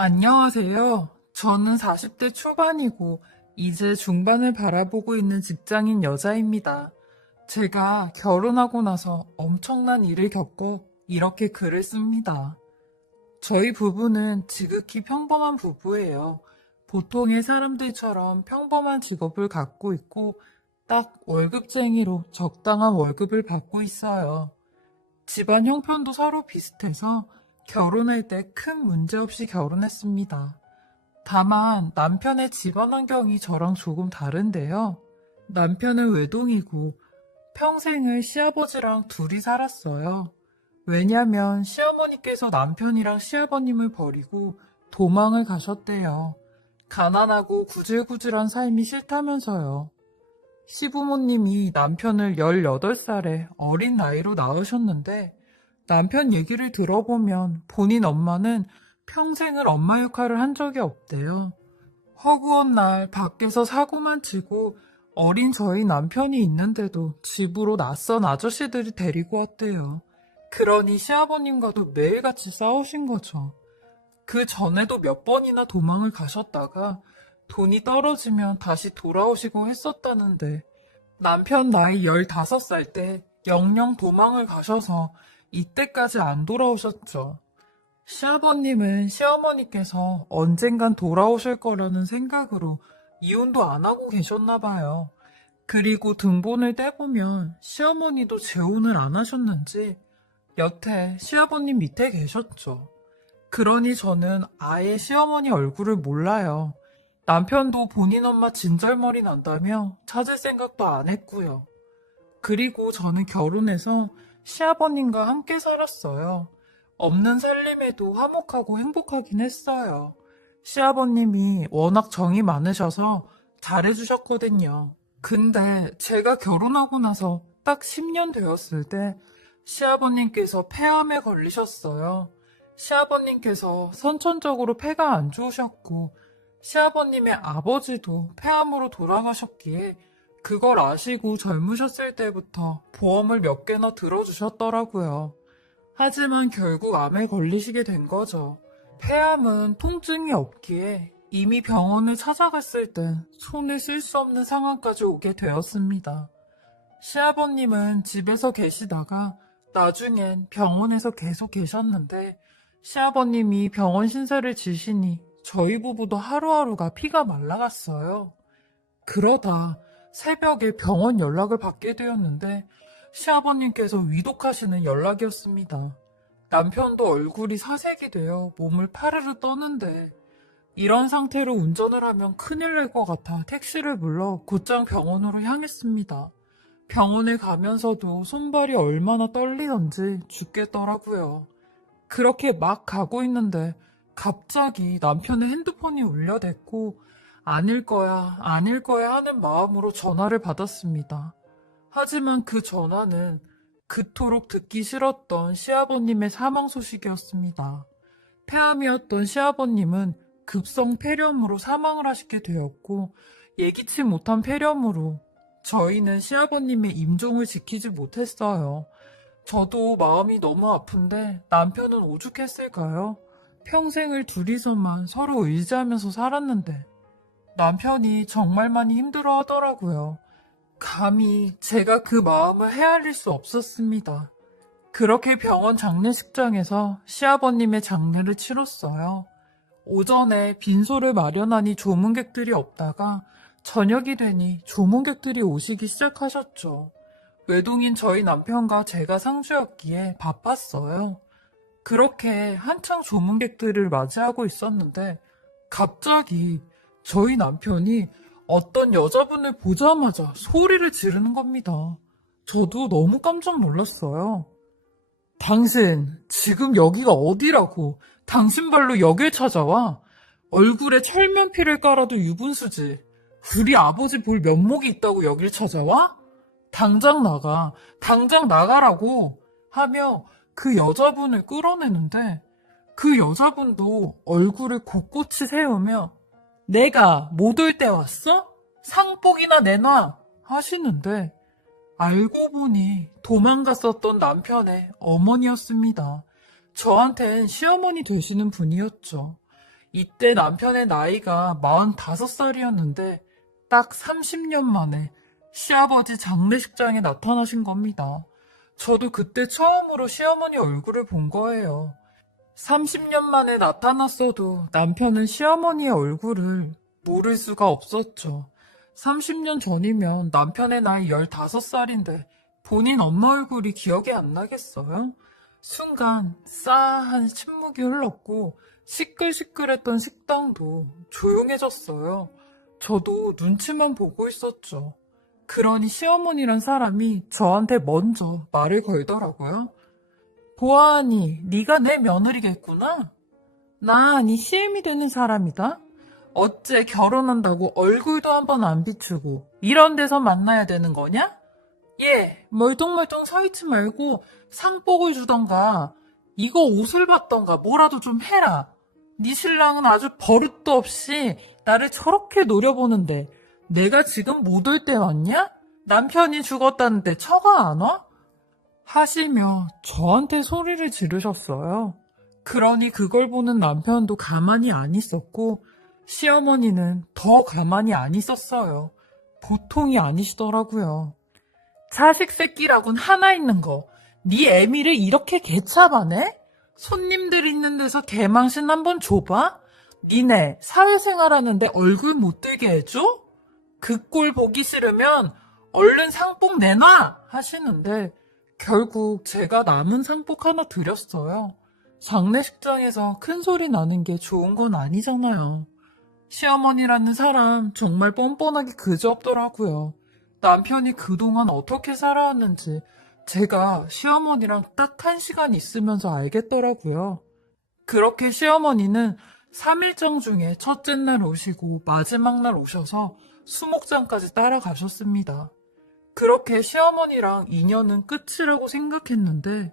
안녕하세요. 저는 40대 초반이고 이제 중반을 바라보고 있는 직장인 여자입니다. 제가 결혼하고 나서 엄청난 일을 겪고 이렇게 글을 씁니다. 저희 부부는 지극히 평범한 부부예요. 보통의 사람들처럼 평범한 직업을 갖고 있고 딱 월급쟁이로 적당한 월급을 받고 있어요. 집안 형편도 서로 비슷해서 결혼할 때 큰 문제 없이 결혼했습니다. 다만 남편의 집안 환경이 저랑 조금 다른데요. 남편은 외동이고 평생을 시아버지랑 둘이 살았어요. 왜냐면 시어머니께서 남편이랑 시아버님을 버리고 도망을 가셨대요. 가난하고 구질구질한 삶이 싫다면서요. 시부모님이 남편을 18살에 어린 나이로 낳으셨는데 남편 얘기를 들어보면 본인 엄마는 평생을 엄마 역할을 한 적이 없대요. 허구한 날 밖에서 사고만 치고 어린 저희 남편이 있는데도 집으로 낯선 아저씨들이 데리고 왔대요. 그러니 시아버님과도 매일같이 싸우신 거죠. 그 전에도 몇 번이나 도망을 가셨다가 돈이 떨어지면 다시 돌아오시고 했었다는데 남편 나이 15살 때 영영 도망을 가셔서 이때까지 안 돌아오셨죠. 시아버님은 시어머니께서 언젠간 돌아오실 거라는 생각으로 이혼도 안 하고 계셨나 봐요. 그리고 등본을 떼보면 시어머니도 재혼을 안 하셨는지 여태 시아버님 밑에 계셨죠. 그러니 저는 아예 시어머니 얼굴을 몰라요. 남편도 본인 엄마 진절머리 난다며 찾을 생각도 안 했고요. 그리고 저는 결혼해서 시아버님과 함께 살았어요. 없는 살림에도 화목하고 행복하긴 했어요. 시아버님이 워낙 정이 많으셔서 잘해주셨거든요. 근데 제가 결혼하고 나서 딱 10년 되었을 때 시아버님께서 폐암에 걸리셨어요. 시아버님께서 선천적으로 폐가 안 좋으셨고 시아버님의 아버지도 폐암으로 돌아가셨기에 그걸 아시고 젊으셨을 때부터 보험을 몇 개나 들어주셨더라고요. 하지만 결국 암에 걸리시게 된 거죠. 폐암은 통증이 없기에 이미 병원을 찾아갔을 때 손을 쓸 수 없는 상황까지 오게 되었습니다. 시아버님은 집에서 계시다가 나중엔 병원에서 계속 계셨는데 시아버님이 병원 신세를 지시니 저희 부부도 하루하루가 피가 말라갔어요. 그러다 새벽에 병원 연락을 받게 되었는데 시아버님께서 위독하시는 연락이었습니다. 남편도 얼굴이 사색이 되어 몸을 파르르 떠는데 이런 상태로 운전을 하면 큰일 날 것 같아 택시를 불러 곧장 병원으로 향했습니다. 병원에 가면서도 손발이 얼마나 떨리던지 죽겠더라고요. 그렇게 막 가고 있는데 갑자기 남편의 핸드폰이 울려댔고 아닐 거야 하는 마음으로 전화를 받았습니다. 하지만 그 전화는 그토록 듣기 싫었던 시아버님의 사망 소식이었습니다. 폐암이었던 시아버님은 급성 폐렴으로 사망을 하시게 되었고 예기치 못한 폐렴으로 저희는 시아버님의 임종을 지키지 못했어요. 저도 마음이 너무 아픈데 남편은 오죽했을까요? 평생을 둘이서만 서로 의지하면서 살았는데 남편이 정말 많이 힘들어 하더라고요. 감히 제가 그 마음을 헤아릴 수 없었습니다. 그렇게 병원 장례식장에서 시아버님의 장례를 치렀어요. 오전에 빈소를 마련하니 조문객들이 없다가 저녁이 되니 조문객들이 오시기 시작하셨죠. 외동인 저희 남편과 제가 상주였기에 바빴어요. 그렇게 한창 조문객들을 맞이하고 있었는데 갑자기 저희 남편이 어떤 여자분을 보자마자 소리를 지르는 겁니다. 저도 너무 깜짝 놀랐어요. 당신, 지금 여기가 어디라고? 당신 발로 여길 찾아와? 얼굴에 철면피를 깔아도 유분수지. 우리 아버지 볼 면목이 있다고 여길 찾아와? 당장 나가. 당장 나가라고 하며 그 여자분을 끌어내는데 그 여자분도 얼굴을 곳곳이 세우며 내가 못 올 때 왔어? 상복이나 내놔 하시는데 알고 보니 도망갔었던 남편의 어머니였습니다. 저한텐 시어머니 되시는 분이었죠. 이때 남편의 나이가 45살이었는데 딱 30년 만에 시아버지 장례식장에 나타나신 겁니다. 저도 그때 처음으로 시어머니 얼굴을 본 거예요. 30년 만에 나타났어도 남편은 시어머니의 얼굴을 모를 수가 없었죠. 30년 전이면 남편의 나이 15살인데 본인 엄마 얼굴이 기억이 안 나겠어요? 순간 싸한 침묵이 흘렀고 시끌시끌했던 식당도 조용해졌어요. 저도 눈치만 보고 있었죠. 그러니 시어머니란 사람이 저한테 먼저 말을 걸더라고요. 보아하니 네가 내 며느리겠구나. 나 네 시임이 되는 사람이다. 어째 결혼한다고 얼굴도 한번 안 비추고 이런 데서 만나야 되는 거냐? 예, 멀뚱멀뚱 서있지 말고 상복을 주던가 이거 옷을 받던가 뭐라도 좀 해라. 네 신랑은 아주 버릇도 없이 나를 저렇게 노려보는데 내가 지금 못 올 때 왔냐? 남편이 죽었다는데 처가 안 와? 하시며 저한테 소리를 지르셨어요. 그러니 그걸 보는 남편도 가만히 안 있었고 시어머니는 더 가만히 안 있었어요. 보통이 아니시더라고요. 자식 새끼라곤 하나 있는 거. 네 애미를 이렇게 개차반해? 손님들 있는 데서 개망신 한번 줘봐? 니네 사회생활하는데 얼굴 못 들게 해줘? 그 꼴 보기 싫으면 얼른 상복 내놔! 하시는데 결국 제가 남은 상복 하나 드렸어요. 장례식장에서 큰 소리 나는 게 좋은 건 아니잖아요. 시어머니라는 사람 정말 뻔뻔하기 그지없더라고요. 남편이 그동안 어떻게 살아왔는지 제가 시어머니랑 딱 1시간 있으면서 알겠더라고요. 그렇게 시어머니는 3일장 중에 첫째 날 오시고 마지막 날 오셔서 수목장까지 따라가셨습니다. 그렇게 시어머니랑 인연은 끝이라고 생각했는데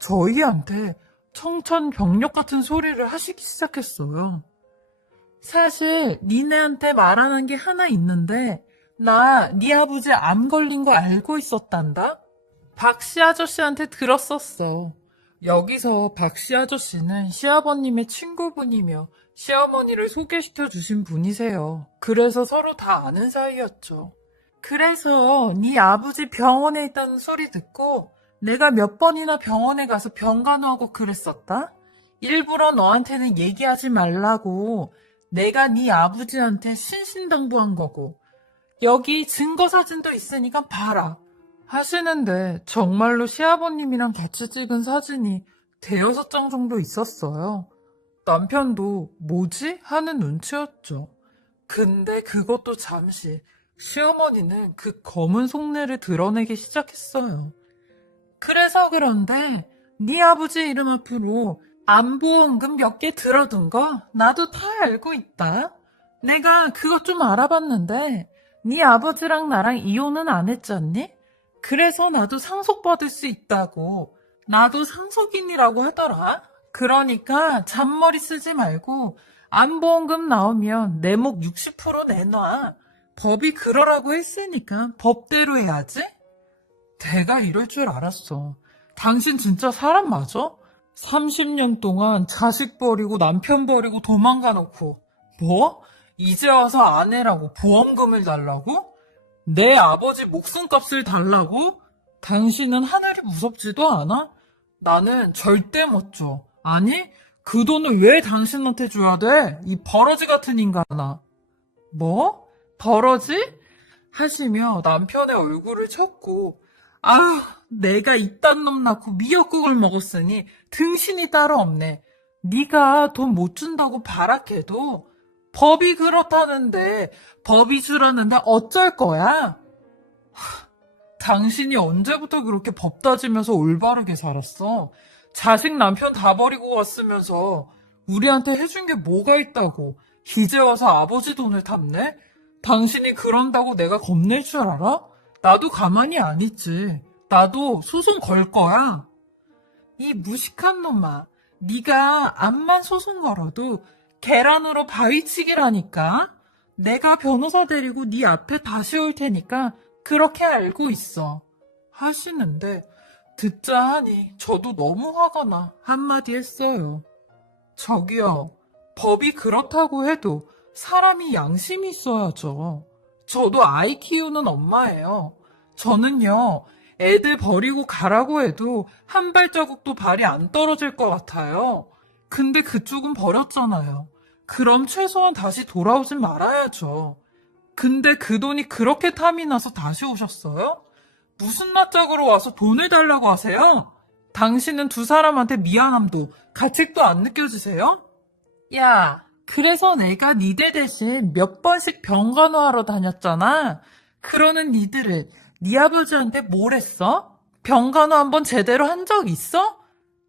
저희한테 청천벽력 같은 소리를 하시기 시작했어요. 사실 니네한테 말 안 한 게 하나 있는데 나 네 아버지 암 걸린 거 알고 있었단다? 박씨 아저씨한테 들었었어. 여기서 박씨 아저씨는 시아버님의 친구분이며 시어머니를 소개시켜 주신 분이세요. 그래서 서로 다 아는 사이였죠. 그래서 네 아버지 병원에 있다는 소리 듣고 내가 몇 번이나 병원에 가서 병간호하고 그랬었다? 일부러 너한테는 얘기하지 말라고 내가 네 아버지한테 신신당부한 거고 여기 증거사진도 있으니까 봐라 하시는데 정말로 시아버님이랑 같이 찍은 사진이 대여섯 장 정도 있었어요. 남편도 뭐지? 하는 눈치였죠. 근데 그것도 잠시 시어머니는 그 검은 속내를 드러내기 시작했어요. 그래서 그런데 네 아버지 이름 앞으로 안보험금 몇 개 들어둔 거 나도 다 알고 있다. 내가 그것 좀 알아봤는데 네 아버지랑 나랑 이혼은 안 했잖니? 그래서 나도 상속받을 수 있다고. 나도 상속인이라고 하더라. 그러니까 잔머리 쓰지 말고 안보험금 나오면 내 목 60% 내놔. 법이 그러라고 했으니까 법대로 해야지. 내가 이럴 줄 알았어. 당신 진짜 사람 맞아? 30년 동안 자식 버리고 남편 버리고 도망가 놓고 뭐? 이제 와서 아내라고 보험금을 달라고? 내 아버지 목숨값을 달라고? 당신은 하늘이 무섭지도 않아? 나는 절대 못 줘. 아니, 그 돈을 왜 당신한테 줘야 돼? 이 버러지 같은 인간아. 뭐? 버러지? 하시며 남편의 얼굴을 쳤고 아휴, 내가 이딴 놈 낳고 미역국을 먹었으니 등신이 따로 없네. 네가 돈 못 준다고 발악해도 법이 그렇다는데 법이 주라는데 어쩔 거야? 당신이 언제부터 그렇게 법 따지면서 올바르게 살았어? 자식 남편 다 버리고 왔으면서 우리한테 해준 게 뭐가 있다고 이제 와서 아버지 돈을 탔네? 당신이 그런다고 내가 겁낼 줄 알아? 나도 가만히 안 있지. 나도 소송 걸 거야. 이 무식한 놈아. 네가 암만 소송 걸어도 계란으로 바위치기라니까. 내가 변호사 데리고 네 앞에 다시 올 테니까 그렇게 알고 있어. 하시는데 듣자 하니 저도 너무 화가 나 한마디 했어요. 저기요. 법이 그렇다고 해도 사람이 양심이 있어야죠. 저도 아이 키우는 엄마예요. 저는요, 애들 버리고 가라고 해도 한 발자국도 발이 안 떨어질 것 같아요. 근데 그쪽은 버렸잖아요. 그럼 최소한 다시 돌아오진 말아야죠. 근데 그 돈이 그렇게 탐이 나서 다시 오셨어요? 무슨 낯짝으로 와서 돈을 달라고 하세요? 당신은 두 사람한테 미안함도 가책도 안 느껴지세요? 야, 그래서 내가 니들 대신 몇 번씩 병간호하러 다녔잖아. 그러는 니들은 네 아버지한테 뭘 했어? 병간호 한번 제대로 한 적 있어?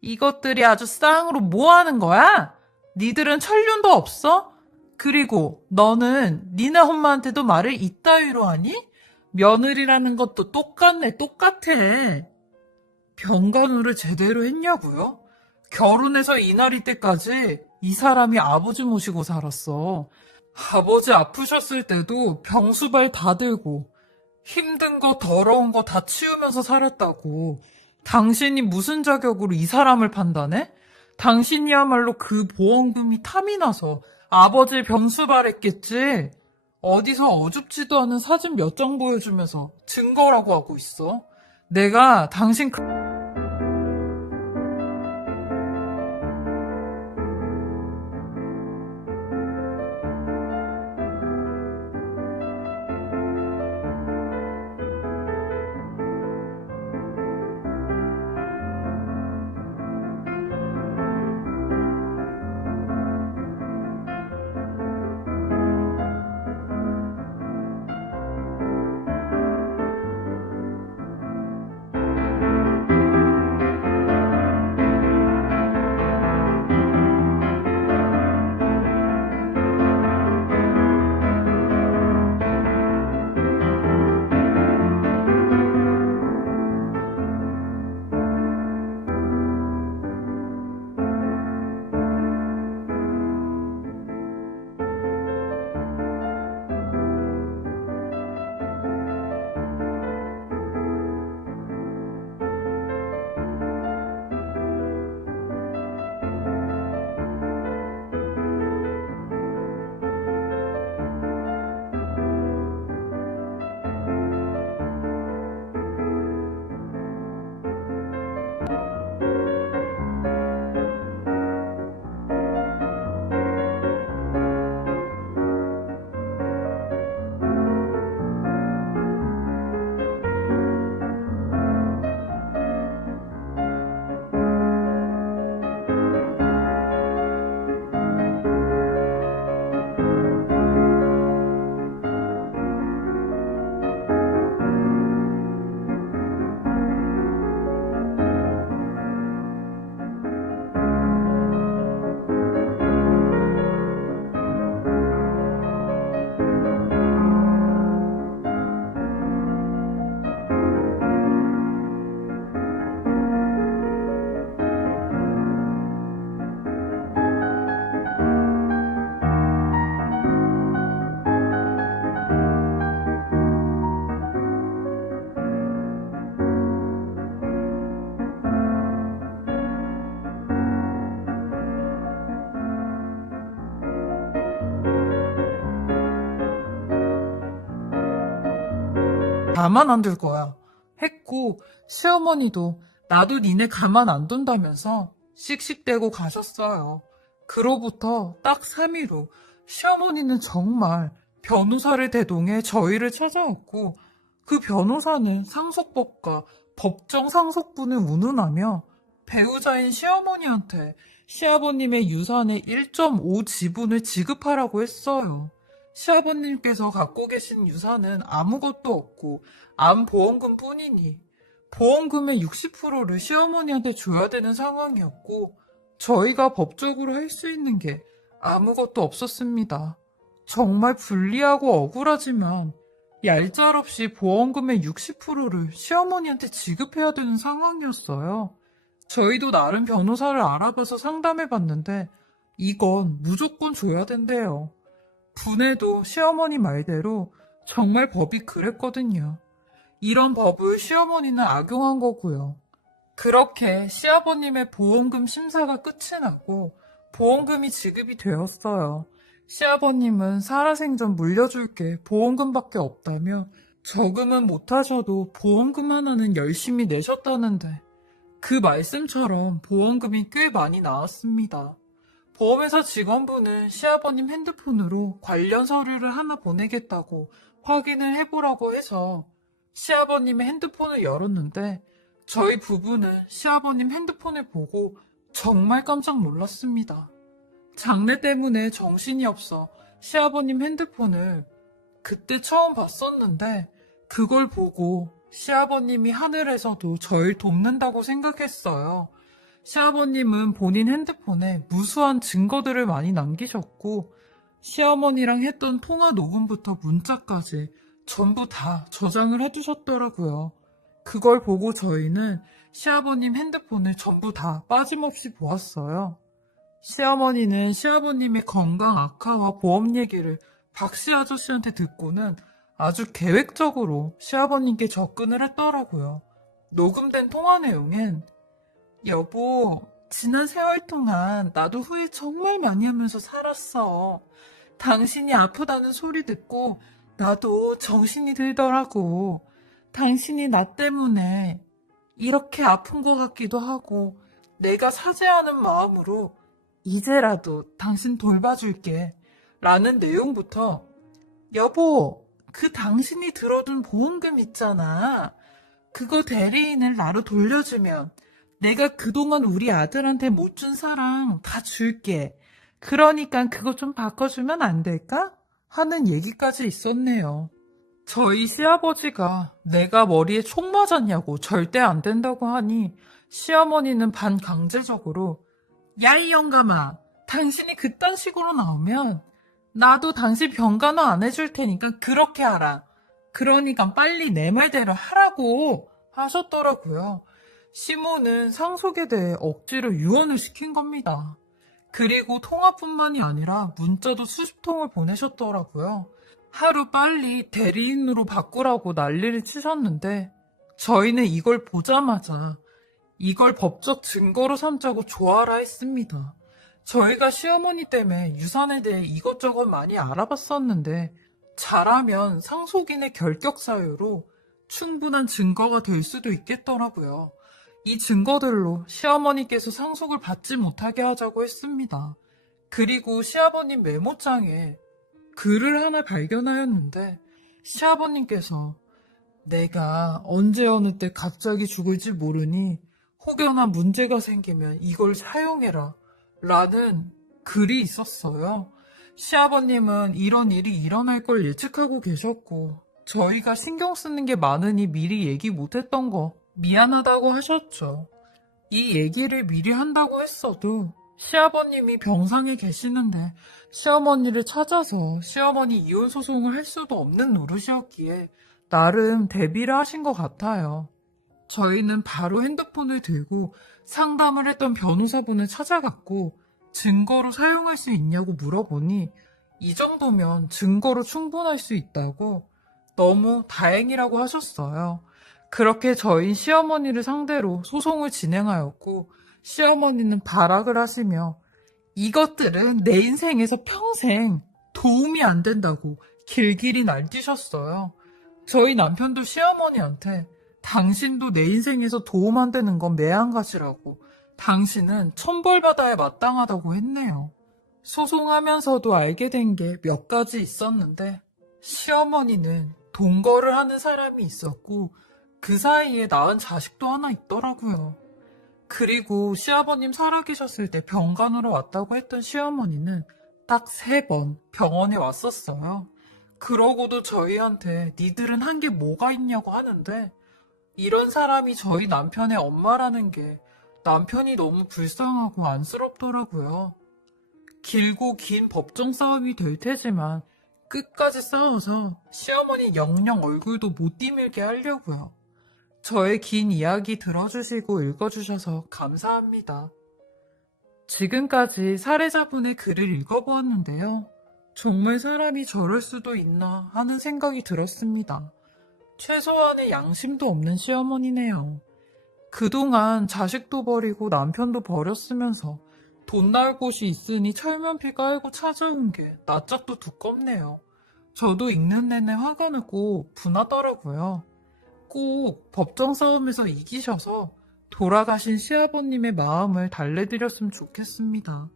이것들이 아주 쌍으로 뭐 하는 거야? 니들은 천륜도 없어? 그리고 너는 니네 엄마한테도 말을 이따위로 하니? 며느리라는 것도 똑같네, 똑같아. 병간호를 제대로 했냐고요? 결혼해서 이날이 때까지 이 사람이 아버지 모시고 살았어. 아버지 아프셨을 때도 병수발 다 들고 힘든 거 더러운 거 다 치우면서 살았다고. 당신이 무슨 자격으로 이 사람을 판단해? 당신이야말로 그 보험금이 탐이 나서 아버지 병수발했겠지. 어디서 어줍지도 않은 사진 몇 장 보여주면서 증거라고 하고 있어. 내가 당신 가만 안 둘 거야. 했고, 시어머니도 나도 니네 가만 안 둔다면서 씩씩대고 가셨어요. 그로부터 딱 3일 후, 시어머니는 정말 변호사를 대동해 저희를 찾아왔고, 그 변호사는 상속법과 법정 상속분을 운운하며 배우자인 시어머니한테 시아버님의 유산의 1.5 지분을 지급하라고 했어요. 시아버님께서 갖고 계신 유산은 아무것도 없고 암보험금 뿐이니 보험금의 60%를 시어머니한테 줘야 되는 상황이었고 저희가 법적으로 할 수 있는 게 아무것도 없었습니다. 정말 불리하고 억울하지만 얄짤없이 보험금의 60%를 시어머니한테 지급해야 되는 상황이었어요. 저희도 나름 변호사를 알아봐서 상담해봤는데 이건 무조건 줘야 된대요. 분해도 시어머니 말대로 정말 법이 그랬거든요. 이런 법을 시어머니는 악용한 거고요. 그렇게 시아버님의 보험금 심사가 끝이 나고 보험금이 지급이 되었어요. 시아버님은 살아생전 물려줄 게 보험금밖에 없다며 저금은 못하셔도 보험금 하나는 열심히 내셨다는데 그 말씀처럼 보험금이 꽤 많이 나왔습니다. 보험회사 직원분은 시아버님 핸드폰으로 관련 서류를 하나 보내겠다고 확인을 해보라고 해서 시아버님의 핸드폰을 열었는데 저희 부부는 시아버님 핸드폰을 보고 정말 깜짝 놀랐습니다. 장례 때문에 정신이 없어 시아버님 핸드폰을 그때 처음 봤었는데 그걸 보고 시아버님이 하늘에서도 절 돕는다고 생각했어요. 시아버님은 본인 핸드폰에 무수한 증거들을 많이 남기셨고 시어머니랑 했던 통화 녹음부터 문자까지 전부 다 저장을 해두셨더라고요. 그걸 보고 저희는 시아버님 핸드폰을 전부 다 빠짐없이 보았어요. 시어머니는 시아버님의 건강 악화와 보험 얘기를 박씨 아저씨한테 듣고는 아주 계획적으로 시아버님께 접근을 했더라고요. 녹음된 통화 내용엔 여보, 지난 세월 동안 나도 후회 정말 많이 하면서 살았어. 당신이 아프다는 소리 듣고 나도 정신이 들더라고. 당신이 나 때문에 이렇게 아픈 것 같기도 하고 내가 사죄하는 마음으로 이제라도 당신 돌봐줄게. 라는 내용부터 여보, 그 당신이 들어둔 보험금 있잖아. 그거 대리인을 나로 돌려주면 내가 그동안 우리 아들한테 못 준 사랑 다 줄게. 그러니까 그거 좀 바꿔주면 안 될까? 하는 얘기까지 있었네요. 저희 시아버지가 내가 머리에 총 맞았냐고 절대 안 된다고 하니 시어머니는 반강제적으로 야, 이 영감아, 당신이 그딴 식으로 나오면 나도 당신 병간호 안 해줄 테니까 그렇게 하라. 그러니까 빨리 내 말대로 하라고 하셨더라고요. 시모는 상속에 대해 억지로 유언을 시킨 겁니다. 그리고 통화뿐만이 아니라 문자도 수십 통을 보내셨더라고요. 하루 빨리 대리인으로 바꾸라고 난리를 치셨는데 저희는 이걸 보자마자 이걸 법적 증거로 삼자고 좋아라 했습니다. 저희가 시어머니 때문에 유산에 대해 이것저것 많이 알아봤었는데 잘하면 상속인의 결격 사유로 충분한 증거가 될 수도 있겠더라고요. 이 증거들로 시어머니께서 상속을 받지 못하게 하자고 했습니다. 그리고 시아버님 메모장에 글을 하나 발견하였는데 시아버님께서 내가 언제 어느 때 갑자기 죽을지 모르니 혹여나 문제가 생기면 이걸 사용해라 라는 글이 있었어요. 시아버님은 이런 일이 일어날 걸 예측하고 계셨고 저희가 신경 쓰는 게 많으니 미리 얘기 못했던 거 미안하다고 하셨죠. 이 얘기를 미리 한다고 했어도 시아버님이 병상에 계시는데 시어머니를 찾아서 시어머니 이혼 소송을 할 수도 없는 노릇이었기에 나름 대비를 하신 것 같아요. 저희는 바로 핸드폰을 들고 상담을 했던 변호사분을 찾아갔고 증거로 사용할 수 있냐고 물어보니 이 정도면 증거로 충분할 수 있다고 너무 다행이라고 하셨어요. 그렇게 저희 시어머니를 상대로 소송을 진행하였고 시어머니는 발악을 하시며 이것들은 내 인생에서 평생 도움이 안 된다고 길길이 날뛰셨어요. 저희 남편도 시어머니한테 당신도 내 인생에서 도움 안 되는 건 매한가지라고 당신은 천벌받아야 마땅하다고 했네요. 소송하면서도 알게 된 게 몇 가지 있었는데 시어머니는 동거를 하는 사람이 있었고 그 사이에 낳은 자식도 하나 있더라고요. 그리고 시아버님 살아계셨을 때 병간호로 왔다고 했던 시어머니는 딱 3번 병원에 왔었어요. 그러고도 저희한테 니들은 한 게 뭐가 있냐고 하는데 이런 사람이 저희 남편의 엄마라는 게 남편이 너무 불쌍하고 안쓰럽더라고요. 길고 긴 법정 싸움이 될 테지만 끝까지 싸워서 시어머니 영영 얼굴도 못 디밀게 하려고요. 저의 긴 이야기 들어주시고 읽어주셔서 감사합니다. 지금까지 사례자분의 글을 읽어보았는데요. 정말 사람이 저럴 수도 있나 하는 생각이 들었습니다. 최소한의 양심도 없는 시어머니네요. 그동안 자식도 버리고 남편도 버렸으면서 돈 나올 곳이 있으니 철면피 깔고 찾아온 게 낯짝도 두껍네요. 저도 읽는 내내 화가 나고 분하더라고요. 꼭 법정 싸움에서 이기셔서 돌아가신 시아버님의 마음을 달래드렸으면 좋겠습니다.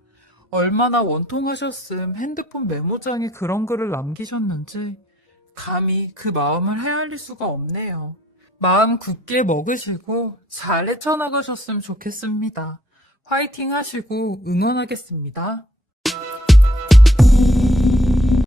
얼마나 원통하셨음 핸드폰 메모장에 그런 글을 남기셨는지 감히 그 마음을 헤아릴 수가 없네요. 마음 굳게 먹으시고 잘 헤쳐나가셨으면 좋겠습니다. 화이팅 하시고 응원하겠습니다.